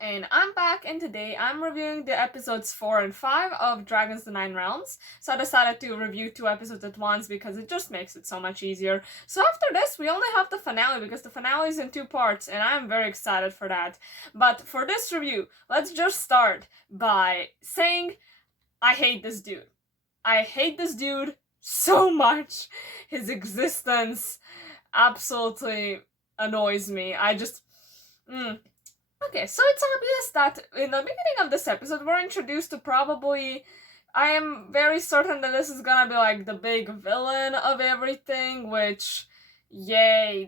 and I'm back, and today I'm reviewing the episodes 4 and 5 of Dragons the Nine Realms. So I decided to review 2 episodes at once because it just makes it so much easier. So after this, we only have the finale because the finale is in 2 parts, and I'm very excited for that. But for this review, let's just start by saying I hate this dude. I hate this dude so much. His existence absolutely annoys me. Okay, so it's obvious that in the beginning of this episode, we're introduced to probably. I am very certain that this is gonna be like the big villain of everything, which. Yay,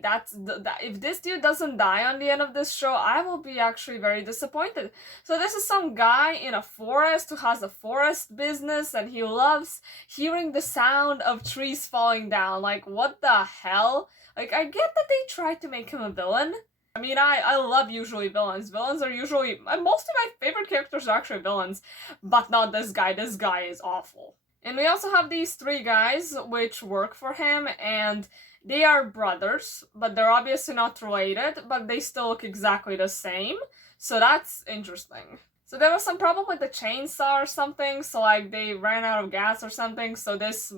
if this dude doesn't die on the end of this show, I will be actually very disappointed. So this is some guy in a forest who has a forest business and he loves hearing the sound of trees falling down. Like, what the hell? Like, I get that they tried to make him a villain. I mean, I love usually villains. Villains are usually, most of my favorite characters are actually villains, but not this guy. This guy is awful. And we also have these 3 guys which work for him, and they are brothers, but they're obviously not related, but they still look exactly the same, so that's interesting. So there was some problem with the chainsaw or something, so like they ran out of gas or something, so this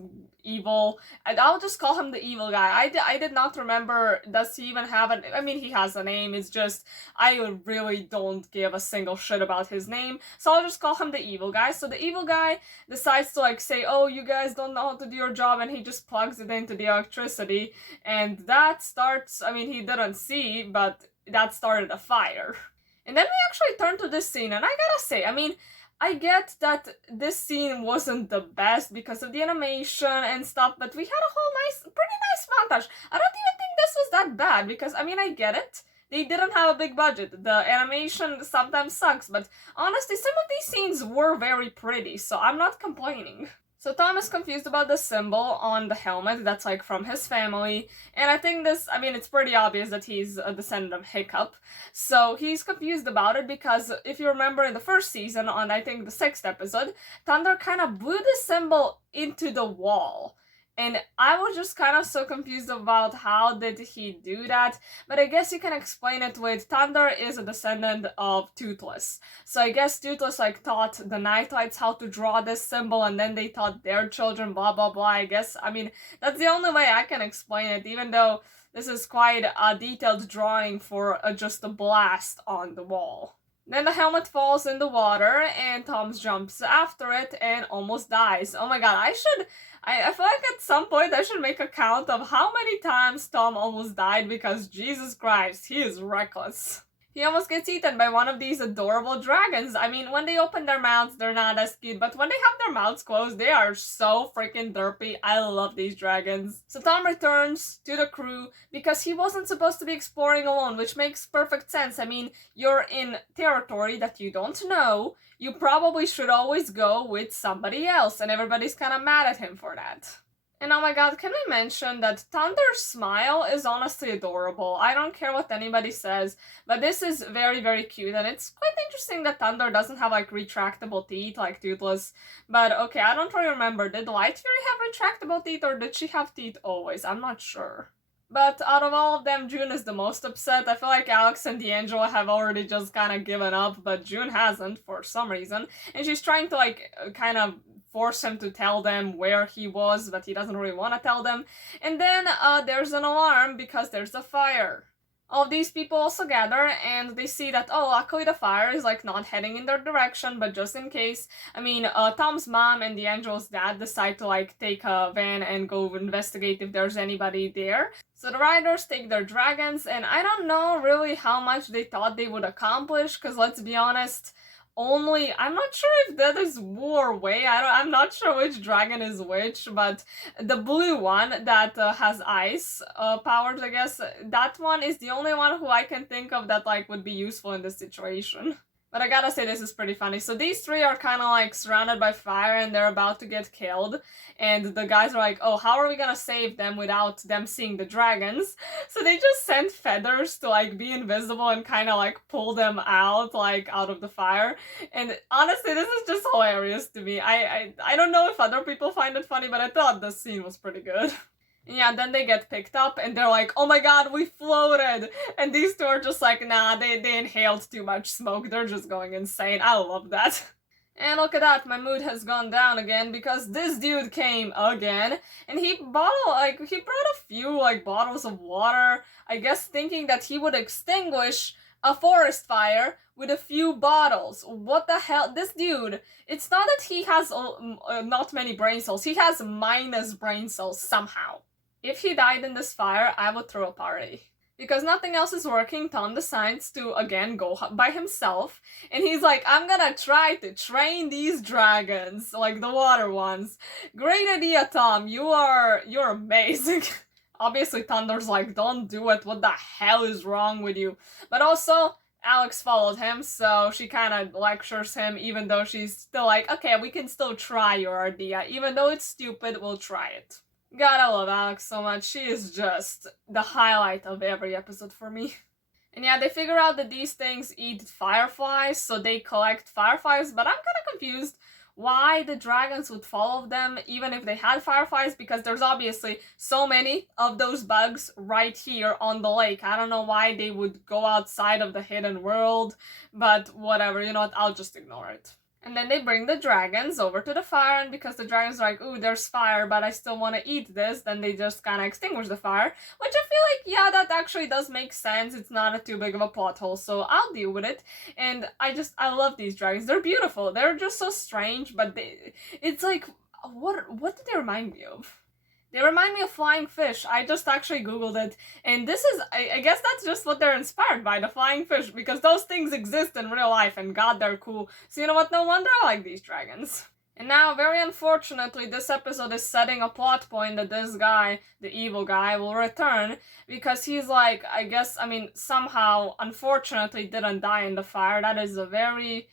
evil, and I'll just call him the evil guy. I did not remember, does he even have I mean, he has a name, it's just, I really don't give a single shit about his name, so I'll just call him the evil guy. So the evil guy decides to like say, oh, you guys don't know how to do your job, and he just plugs it into the electricity, and that starts, I mean, he didn't see, but that started a fire. And then we actually turn to this scene, and I gotta say, I mean, I get that this scene wasn't the best because of the animation and stuff, but we had a whole pretty nice montage. I don't even think this was that bad because, I mean, I get it. They didn't have a big budget. The animation sometimes sucks, but honestly, some of these scenes were very pretty, so I'm not complaining. So Tom is confused about the symbol on the helmet that's like from his family, and I think this, I mean, it's pretty obvious that he's a descendant of Hiccup, so he's confused about it because if you remember in the first season, on I think the 6th episode, Thunder kind of blew the symbol into the wall. And I was just kind of so confused about how did he do that, but I guess you can explain it with Thunder is a descendant of Toothless. So I guess Toothless like taught the Nightlights how to draw this symbol, and then they taught their children blah blah blah. I guess, I mean, that's the only way I can explain it, even though this is quite a detailed drawing for just a blast on the wall. Then the helmet falls in the water, and Tom jumps after it and almost dies. Oh my god, I feel like at some point I should make a count of how many times Tom almost died because Jesus Christ, he is reckless. He almost gets eaten by one of these adorable dragons. I mean, when they open their mouths, they're not as cute, but when they have their mouths closed, they are so freaking derpy. I love these dragons. So Tom returns to the crew because he wasn't supposed to be exploring alone, which makes perfect sense. I mean, you're in territory that you don't know. You probably should always go with somebody else, and everybody's kind of mad at him for that. And oh my god, can we mention that Thunder's smile is honestly adorable. I don't care what anybody says, but this is very, very cute, and it's quite interesting that Thunder doesn't have, like, retractable teeth like Toothless. But okay, I don't really remember. Did Light Fury have retractable teeth, or did she have teeth always? I'm not sure. But out of all of them, June is the most upset. I feel like Alex and D'Angelo have already just kind of given up, but June hasn't for some reason. And she's trying to, like, kind of force him to tell them where he was, but he doesn't really want to tell them. And then there's an alarm because there's a fire. All of these people also gather, and they see that, oh, luckily the fire is, like, not heading in their direction, but just in case, I mean, Tom's mom and D'Angelo's dad decide to, like, take a van and go investigate if there's anybody there. So the riders take their dragons, and I don't know really how much they thought they would accomplish, because let's be honest, I'm not sure if that is Wu or Wei, I'm not sure which dragon is which, but the blue one that has ice powers, I guess, that one is the only one who I can think of that, like, would be useful in this situation. But I gotta say, this is pretty funny. So these 3 are kind of like surrounded by fire and they're about to get killed. And the guys are like, oh, how are we gonna save them without them seeing the dragons? So they just send feathers to like be invisible and kind of like pull them out, like out of the fire. And honestly, this is just hilarious to me. I don't know if other people find it funny, but I thought the scene was pretty good. And yeah, then they get picked up and they're like, oh my god, we floated! And these two are just like, nah, they inhaled too much smoke, they're just going insane. I love that. And look at that, my mood has gone down again because this dude came again and he brought a few bottles of water, I guess thinking that he would extinguish a forest fire with a few bottles. What the hell? This dude, it's not that he has not many brain cells, he has minus brain cells somehow. If he died in this fire, I would throw a party. Because nothing else is working, Tom decides to, again, go by himself. And he's like, I'm gonna try to train these dragons, like the water ones. Great idea, Tom. You're amazing. Obviously, Thunder's like, don't do it. What the hell is wrong with you? But also, Alex followed him, so she kind of lectures him, even though she's still like, okay, we can still try your idea. Even though it's stupid, we'll try it. God, I love Alex so much. She is just the highlight of every episode for me. And yeah, they figure out that these things eat fireflies, so they collect fireflies, but I'm kind of confused why the dragons would follow them even if they had fireflies, because there's obviously so many of those bugs right here on the lake. I don't know why they would go outside of the hidden world, but whatever, you know what, I'll just ignore it. And then they bring the dragons over to the fire, and because the dragons are like, ooh, there's fire, but I still want to eat this, then they just kind of extinguish the fire, which I feel like, yeah, that actually does make sense. It's not too big of a plot hole, so I'll deal with it. And I love these dragons. They're beautiful. They're just so strange, but it's like, what do they remind me of? They remind me of flying fish. I just actually googled it, and this is, I guess that's just what they're inspired by, the flying fish, because those things exist in real life, and god, they're cool. So you know what, no wonder I like these dragons. And now, very unfortunately, this episode is setting a plot point that this guy, the evil guy, will return, because he's like, somehow, unfortunately, didn't die in the fire. That is a very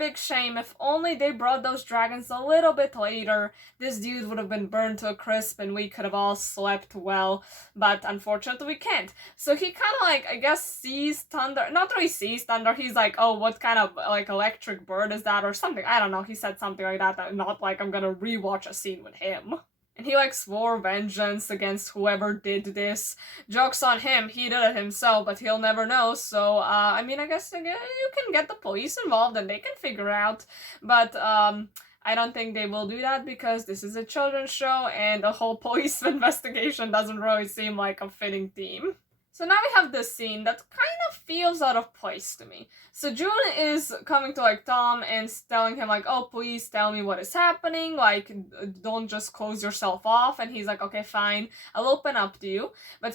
big shame. If only they brought those dragons a little bit later, this dude would have been burned to a crisp and we could have all slept well, but unfortunately we can't. So he kind of I guess sees thunder, not really sees thunder, he's like, oh, what kind of electric bird is that or something, I don't know, he said something like that, not like I'm gonna rewatch a scene with him. And he swore vengeance against whoever did this. Joke's on him, he did it himself, but he'll never know, so, I guess you can get the police involved and they can figure out, but, I don't think they will do that because this is a children's show and a whole police investigation doesn't really seem like a fitting theme. So now we have this scene that kind of feels out of place to me. So June is coming to Tom and telling him oh, please tell me what is happening, don't just close yourself off, and he's like, okay, fine, I'll open up to you, but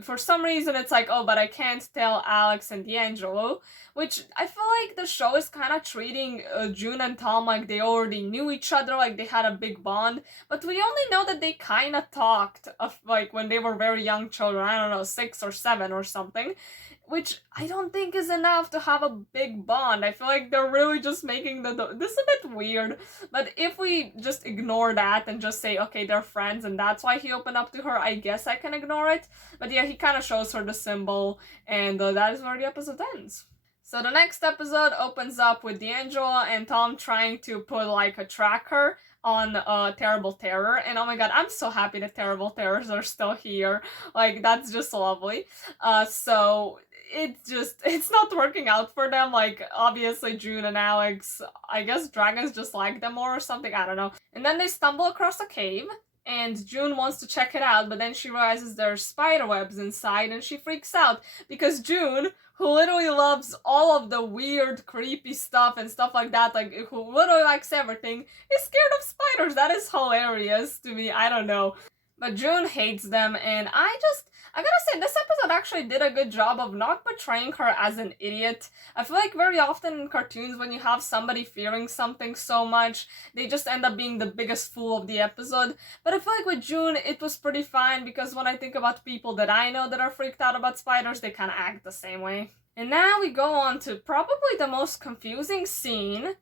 for some reason it's oh, but I can't tell Alex and D'Angelo, which I feel like the show is kind of treating June and Tom like they already knew each other, like they had a big bond, but we only know that they kind of talked of when they were very young children, I don't know, 6 or 7 or something, which I don't think is enough to have a big bond. I feel like they're really just making this a bit weird, but if we just ignore that and just say, okay, they're friends and that's why he opened up to her, I guess I can ignore it. But yeah, he kind of shows her the symbol, and that is where the episode ends. So the next episode opens up with D'Angelo and Tom trying to put a tracker on Terrible Terror, and oh my god, I'm so happy that Terrible Terrors are still here. That's just lovely. So it's not working out for them. Obviously June and Alex, I guess dragons just like them more or something, I don't know. And then they stumble across a cave, and June wants to check it out, but then she realizes there's spider webs inside and she freaks out because June, who literally loves all of the weird, creepy stuff and stuff like that, who literally likes everything, is scared of spiders. That is hilarious to me, I don't know. But June hates them, and I gotta say, this episode actually did a good job of not portraying her as an idiot. I feel like very often in cartoons, when you have somebody fearing something so much, they just end up being the biggest fool of the episode. But I feel like with June, it was pretty fine, because when I think about people that I know that are freaked out about spiders, they kind of act the same way. And now we go on to probably the most confusing scene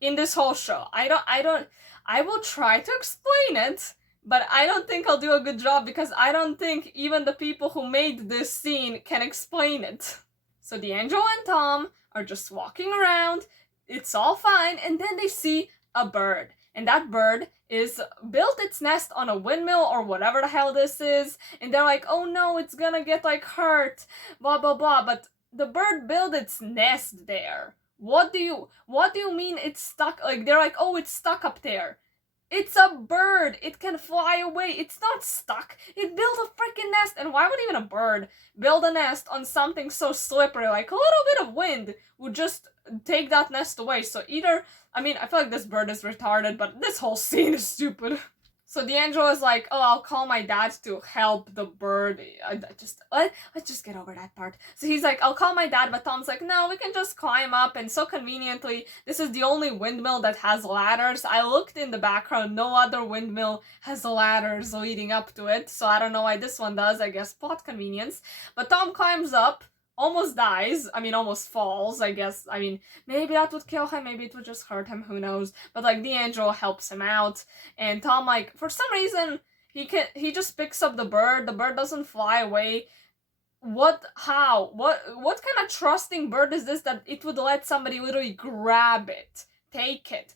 in this whole show. I will try to explain it, but I don't think I'll do a good job because I don't think even the people who made this scene can explain it. So D'Angelo and Tom are just walking around, it's all fine, and then they see a bird. And that bird is built its nest on a windmill or whatever the hell this is, and they're like, oh no, it's gonna get like hurt, blah blah blah. But the bird built its nest there. What do you mean it's stuck? Like, they're like, oh, it's stuck up there. It's a bird. It can fly away. It's not stuck. It built a freaking nest. And why would even a bird build a nest on something so slippery? Like, a little bit of wind would just take that nest away. So either, I mean, I feel like this bird is retarded, but this whole scene is stupid. So D'Angelo is like, oh, I'll call my dad to help the bird. Let's just get over that part. So he's like, I'll call my dad, but Tom's like, no, we can just climb up. And so conveniently, this is the only windmill that has ladders. I looked in the background, no other windmill has ladders leading up to it. So I don't know why this one does, I guess plot convenience. But Tom climbs up, almost dies. I mean, almost falls, I guess. I mean, maybe that would kill him, maybe it would just hurt him, who knows. But like, D'Angelo helps him out, and Tom, like, for some reason, he just picks up the bird doesn't fly away. What kind of trusting bird is this that it would let somebody literally grab it, take it?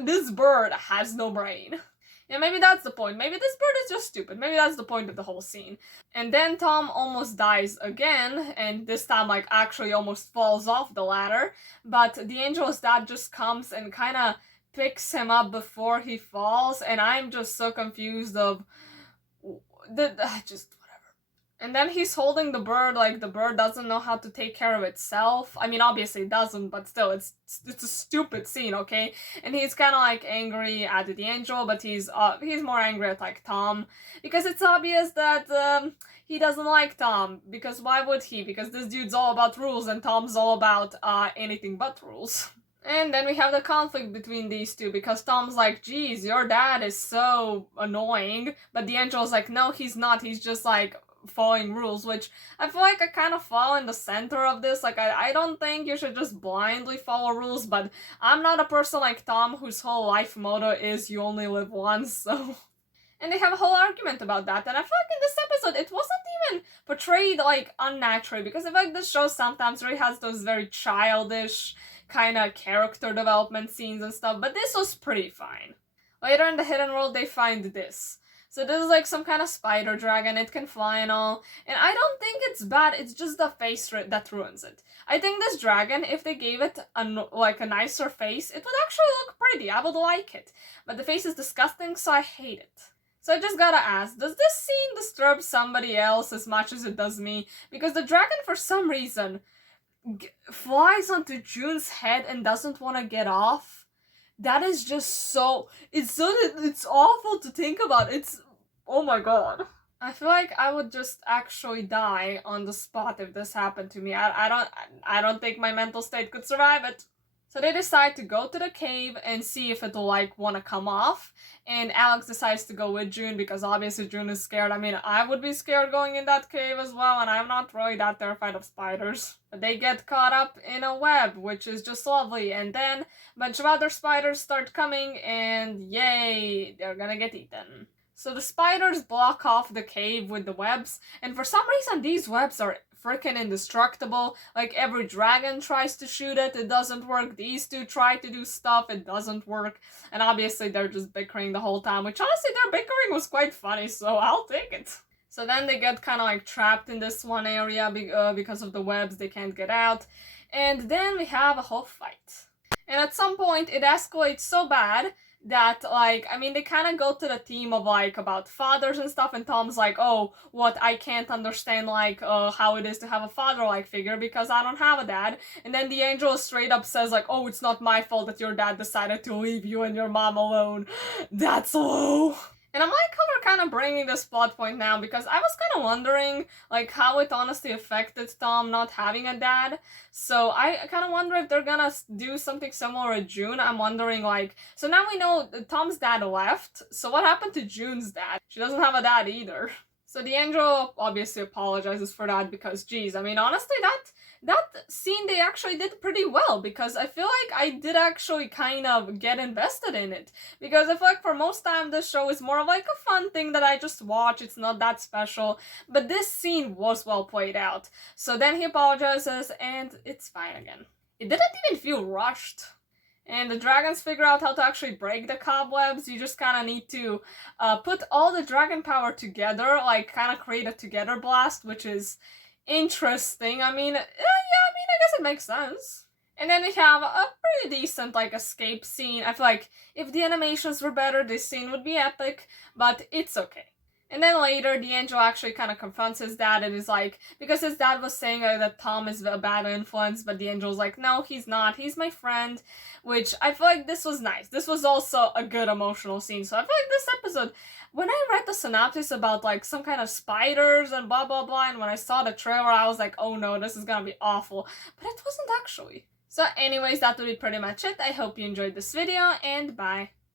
This bird has no brain. Yeah, maybe that's the point. Maybe this bird is just stupid. Maybe that's the point of the whole scene. And then Tom almost dies again, and this time, like, actually almost falls off the ladder. But D'Angelo's dad just comes and kind of picks him up before he falls, and I'm just so confused of just and then he's holding the bird like the bird doesn't know how to take care of itself. I mean, obviously it doesn't, but still, it's a stupid scene, okay? And he's kind of like angry at D'Angelo, but he's more angry at like Tom, because it's obvious that he doesn't like Tom. Because why would he? Because this dude's all about rules, and Tom's all about anything but rules. And then we have the conflict between these two, because Tom's like, geez, your dad is so annoying, but D'Angelo's like, no, he's not, he's just like following rules, which I feel like I kind of fall in the center of this. Like, I don't think you should just blindly follow rules, but I'm not a person like Tom whose whole life motto is you only live once, so... And they have a whole argument about that, and I feel like in this episode it wasn't even portrayed like unnaturally, because I feel like this show sometimes really has those very childish kind of character development scenes and stuff, but this was pretty fine. Later in the hidden world they find this. So this is like some kind of spider dragon, it can fly and all, and I don't think it's bad, it's just the face that ruins it. I think this dragon, if they gave it a nicer face, it would actually look pretty, I would like it. But the face is disgusting, so I hate it. So I just gotta ask, does this scene disturb somebody else as much as it does me? Because the dragon, for some reason, flies onto June's head and doesn't want to get off. That is just so... It's awful to think about. Oh my god. I feel like I would just actually die on the spot if this happened to me. I don't think my mental state could survive it. So they decide to go to the cave and see if it'll, like, want to come off. And Alex decides to go with June because obviously June is scared. I mean, I would be scared going in that cave as well, and I'm not really that terrified of spiders. But they get caught up in a web, which is just lovely. And then a bunch of other spiders start coming, and yay, they're gonna get eaten. So the spiders block off the cave with the webs, and for some reason these webs are freaking indestructible. Like, every dragon tries to shoot it, it doesn't work. These two try to do stuff, it doesn't work. And obviously they're just bickering the whole time, which honestly their bickering was quite funny, so I'll take it. So then they get kind of like trapped in this one area because of the webs, they can't get out. And then we have a whole fight. And at some point it escalates so bad that, like, I mean, they kind of go to the theme of, like, about fathers and stuff, and Tom's like, oh, what, I can't understand, like, how it is to have a father-like figure because I don't have a dad. And then D'Angelo straight up says, like, oh, it's not my fault that your dad decided to leave you and your mom alone. That's low. And I'm like how we're kind of bringing this plot point now, because I was kind of wondering, like, how it honestly affected Tom not having a dad. So I kind of wonder if they're gonna do something similar with June. I'm wondering, like, so now we know Tom's dad left, so what happened to June's dad? She doesn't have a dad either. So D'Angelo obviously apologizes for that because, geez, I mean, honestly, that scene they actually did pretty well, because I feel like I did actually kind of get invested in it. Because I feel like for most time this show is more of like a fun thing that I just watch, it's not that special, but this scene was well played out. So then he apologizes and it's fine again. It didn't even feel rushed. and the dragons figure out how to actually break the cobwebs. You just kind of need to put all the dragon power together, like kind of create a together blast, which is interesting. I mean, yeah, I guess it makes sense. And then we have a pretty decent, like, escape scene. I feel like if the animations were better, this scene would be epic, but it's okay. And then later, D'Angelo actually kind of confronts his dad and is like, because his dad was saying that Tom is a bad influence, but D'Angelo's like, no, he's not. He's my friend, which I feel like this was nice. This was also a good emotional scene. So I feel like this episode, when I read the synopsis about like some kind of spiders and blah blah blah, and when I saw the trailer, I was like, oh no, this is gonna be awful. But it wasn't actually. So anyways, that would be pretty much it. I hope you enjoyed this video, and bye.